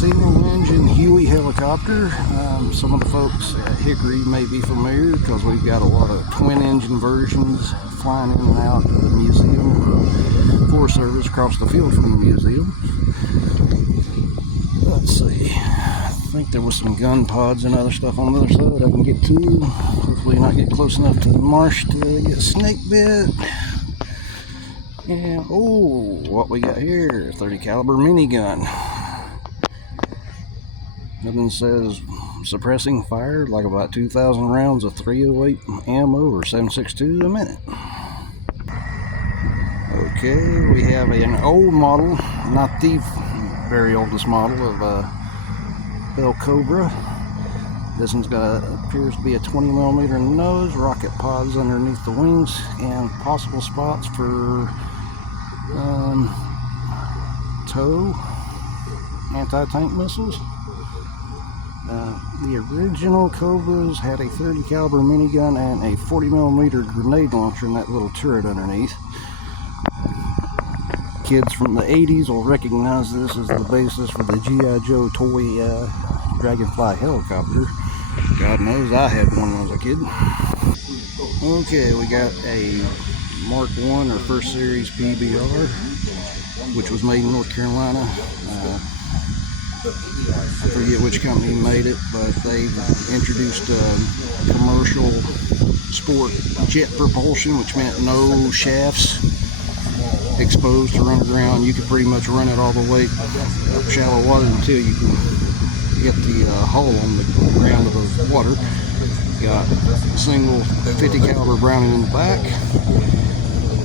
single engine Huey helicopter. Some of the folks at Hickory may be familiar because we've got a lot of twin engine versions flying in and out of the museum, Forest Service across the field from the museum. Let's see, I think there was some gun pods and other stuff on the other side I can get to. Hopefully not get close enough to the marsh to get snake bit. And oh, what we got here, 30 caliber minigun. Nothing says suppressing fire like about 2,000 rounds of 308 ammo or 7.62 a minute. Okay, we have an old model, not the very oldest model of Bell Cobra. This one's got appears to be a 20mm nose, rocket pods underneath the wings, and possible spots for tow anti-tank missiles. The original Cobras had a 30 caliber minigun and a 40mm grenade launcher in that little turret underneath. Kids from the 80s will recognize this as the basis for the G.I. Joe toy Dragonfly helicopter. God knows I had one when I was a kid. Okay, we got a Mark I or First Series PBR, which was made in North Carolina. I forget which company made it, but they introduced commercial sport jet propulsion, which meant no shafts exposed to run around. You could pretty much run it all the way up shallow water until you can get the hull on the ground of the water. Got a single 50 caliber Browning in the back,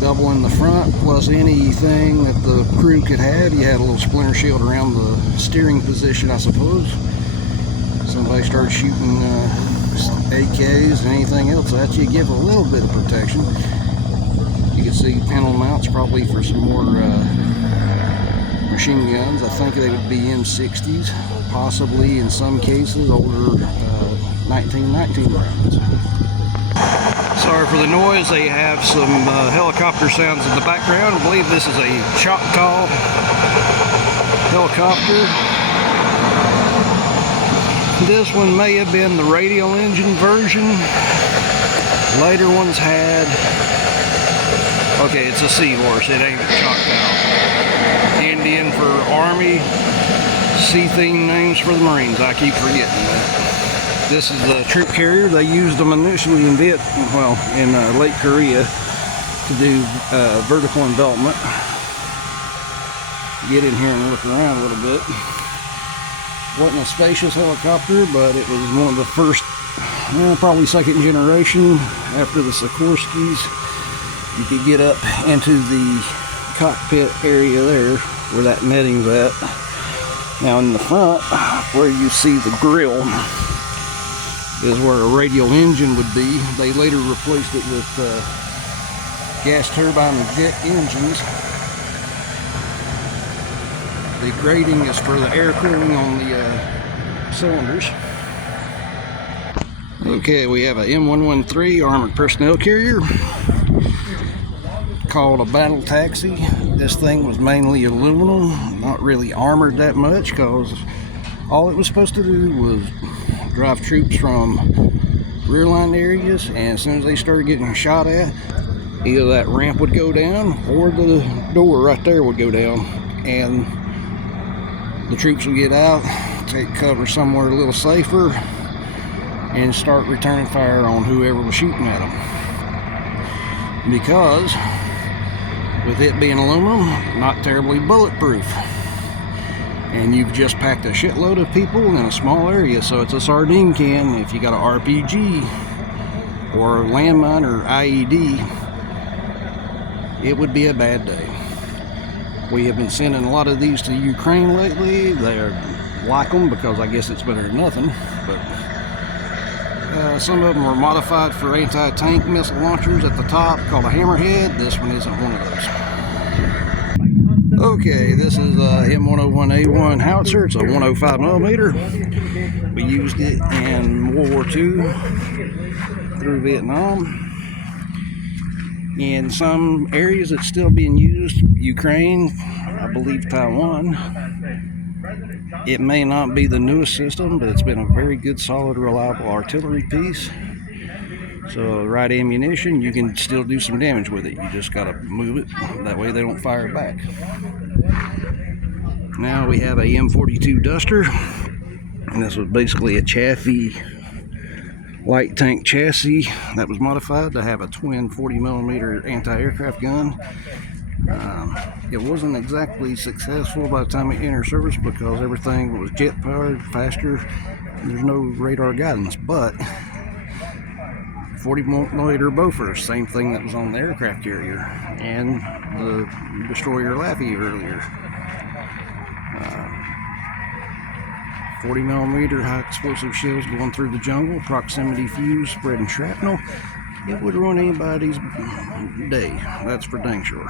double in the front, plus anything that the crew could have. You had a little splinter shield around the steering position, I suppose. Somebody started shooting AKs and anything else at you, give a little bit of protection. You can see panel mounts probably for some more machine guns. I think they would be M60s, possibly in some cases older 1919 rounds. Sorry for the noise, they have some helicopter sounds in the background. I believe this is a Choctaw helicopter. This one may have been the radial engine version. Later ones had, okay, it's a Seahorse, it ain't a Choctaw. Indian for Army, sea-themed names for the Marines, I keep forgetting that. This is the troop carrier. They used them initially in Lake Korea to do vertical envelopment. Get in here and look around a little bit. Wasn't a spacious helicopter, but it was one of the first, probably second generation after the Sikorsky's. You could get up into the cockpit area there where that netting's at. Now in the front, where you see the grill, is where a radial engine would be. They later replaced it with gas turbine and jet engines. The grating is for the air cooling on the cylinders. Okay, we have a M113 armored personnel carrier called a battle taxi. This thing was mainly aluminum, not really armored that much, because all it was supposed to do was drive troops from rear line areas, and as soon as they started getting shot at, either that ramp would go down or the door right there would go down, and the troops would get out, take cover somewhere a little safer, and start returning fire on whoever was shooting at them. Because with it being aluminum, not terribly bulletproof. And you've just packed a shitload of people in a small area, so it's a sardine can. If you got an RPG or a landmine or IED, it would be a bad day. We have been sending a lot of these to Ukraine lately. They like them because I guess it's better than nothing, but some of them are modified for anti-tank missile launchers at the top called a hammerhead. This one isn't one of those. Okay, this is a M101A1 howitzer. It's a 105mm. We used it in World War II through Vietnam. In some areas it's still being used. Ukraine, I believe Taiwan. It may not be the newest system, but it's been a very good, solid, reliable artillery piece. So right ammunition, you can still do some damage with it. You just got to move it. That way they don't fire back. Now we have a M42 Duster. And this was basically a Chaffee light tank chassis that was modified to have a twin 40mm anti-aircraft gun. It wasn't exactly successful by the time it entered service because everything was jet powered, faster. There's no radar guidance, but 40mm Bofors, same thing that was on the aircraft carrier and the destroyer Laffey earlier. 40mm high explosive shells going through the jungle, proximity fuse, spreading shrapnel. It would ruin anybody's day, that's for dang sure.